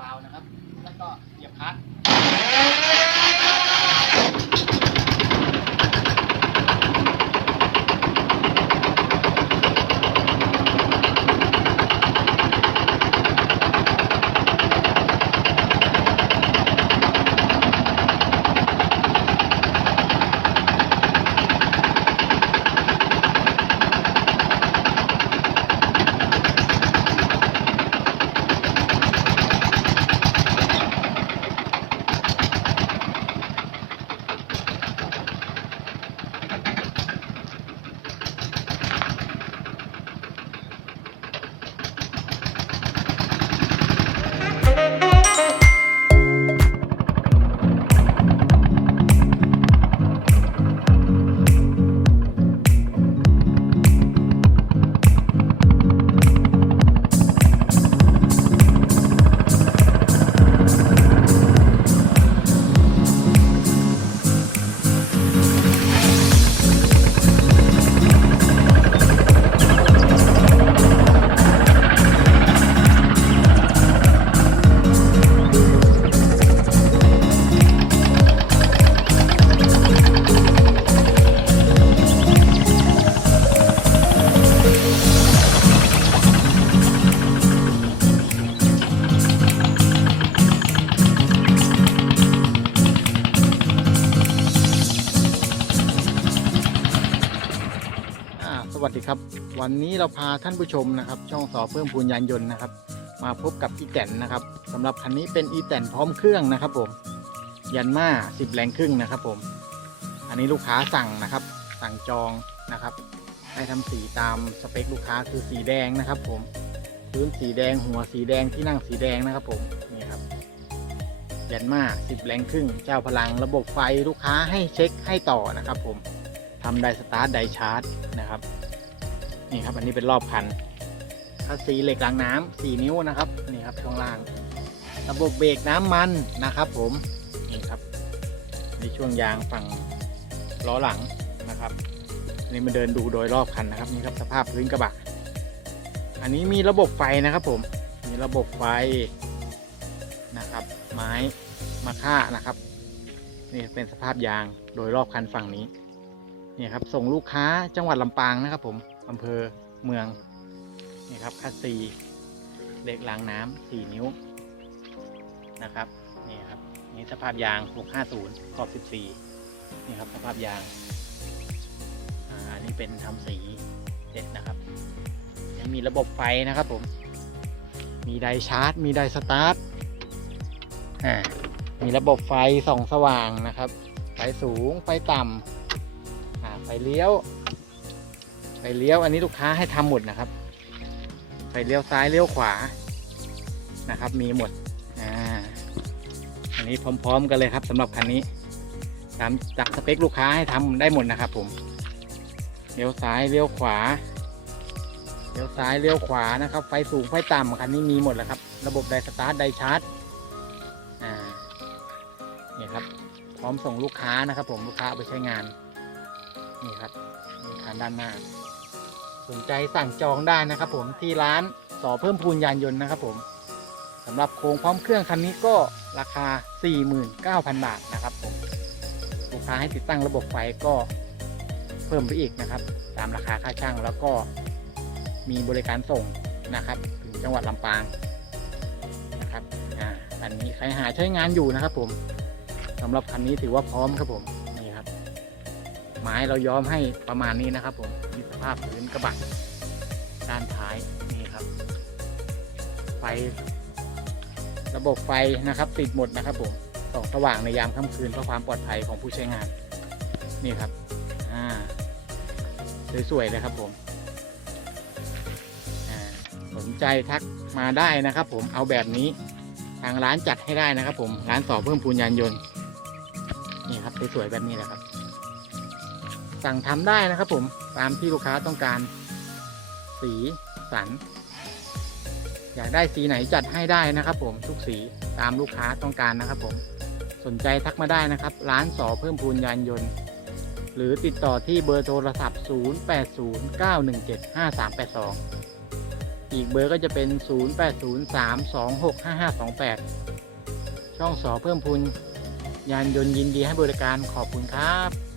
วาล์วนะครับ แล้วก็เหยียบคลัตช์ วัสดีครับ วันนี้เราพาท่านผู้ชมนะครับ ช่องสอเพิ่มพูนยานยนต์นะครับ มาพบกับอีแตนนะครับสำหรับคันนี้เป็นอีแตนพร้อมเครื่องนะครับผม ยันมา10แรงครึ่งนะครับผม อันนี้ลูกค้าสั่งนะครับ สั่งจองนะครับ ให้ทำสีตามสเปคลูกค้าคือสีแดงนะครับ ผม พื้นสีแดงหัวสีแดงที่นั่งสีแดงนะครับผมนี่ครับยันมา10แรงครึ่ง เจ้าพลังระบบไฟลูกค้าให้เช็คให้ต่อนะครับผมทำไดสตาร์ทไดชาร์จนะครับ นี่ครับ อันนี้เป็นรอบคันคัสซีเหล็กรางน้ำ4นิ้วนะครับนี่ครับช่วงล่าง ระบบเบรกน้ำมันนะครับผมนี่ครับในช่วงยางฝั่งล้อหลังนะครับอันนี่มาเดินดูโดยรอบคันนะครับนี่ครับสภาพพื้นกระบะอันนี้มีระบบไฟนะครับผมมีระบบไฟนะครับ ไม้มาค่านะครับนี่เป็นสภาพยางโดยรอบคันฝั่งนี้นี่ครับส่งลูกค้าจังหวัดลำปางนะครับผม อำเภอเมืองนี่ครับคัสซีเหล็กล้างน้ำ4นิ้วนะครับนี่ครับนี่สภาพยาง 650 ขอบ 14 นี่ครับสภาพยางอันนี้เป็นทำสีเสร็จนะครับยังมีระบบไฟนะครับผม มีไดชาร์จ มีไดสตาร์ทอ่ามีระบบไฟส่องสว่างนะครับ ไฟสูง ไฟต่ำอ่าไฟเลี้ยว ไฟเลี้ยวอันนี้ลูกค้าให้ทำหมดนะครับไฟเลี้ยวซ้ายเลี้ยวขวานะครับ มีหมดอ่าอันนี้พร้อม ๆ กันเลยครับสำหรับคันนี้ตามจากสเปคลูกค้าให้ทำได้หมดนะครับ ผมเลี้ยวซ้ายเลี้ยวขวาเลี้ยวซ้ายเลี้ยวขวานะครับ ไฟสูงไฟต่ำคันนี้มีหมดแล้วครับ ระบบไดสตาร์ทไดชาร์จอ่านี่ครับ พร้อมส่งลูกค้านะครับ ผมลูกค้าเอาไปใช้งานนี่ครับนี่คันด้านหน้า สนใจสั่งจองได้นะครับผมที่ร้านสอเพิ่มพูนยานยนต์นะครับผมสำหรับโครงพร้อมเครื่องคันนี้ก็ราคา 49,000 บาทนะครับผมลูกค้าให้ติดตั้งระบบไฟก็เพิ่มไปอีกนะครับ ตามราคาค่าช่างแล้วก็มีบริการส่งนะครับ ถึงจังหวัดลำปางนะครับอ่าอันนี้ใครหาใช้งานอยู่นะครับผมสำหรับคันนี้ถือว่าพร้อมครับผม ไม้เราย้อมให้ประมาณนี้นะครับ ผมมีสภาพพื้นกระบะด้านท้ายนี่ครับ ไฟ ระบบไฟนะครับติดหมดนะครับผมส่องสว่างในยามค่ำคืนเพื่อความปลอดภัยของผู้ใช้งาน นี่ครับอ่าสวยๆเลยครับผมสนใจทักมาได้นะครับ ผมเอาแบบนี้ทางร้านจัดให้ได้นะครับ ผมร้านสอเพิ่มพูนยานยนต์นี่ครับสวยๆแบบนี้แหละครับ สั่งทำได้นะครับผมตามที่ลูกค้าต้องการ สีสัน อยากได้สีไหนจัดให้ได้นะครับ ผมทุกสีตามลูกค้าต้องการนะครับผมสนใจทักมาได้นะครับ ร้านสอเพิ่มพูนยานยนต์ หรือติดต่อที่เบอร์โทรศัพท์ 0809175382 อีกเบอร์ก็จะเป็น 0803265528 ช่องสอเพิ่มพูนยานยนต์ยินดีให้บริการขอบคุณครับ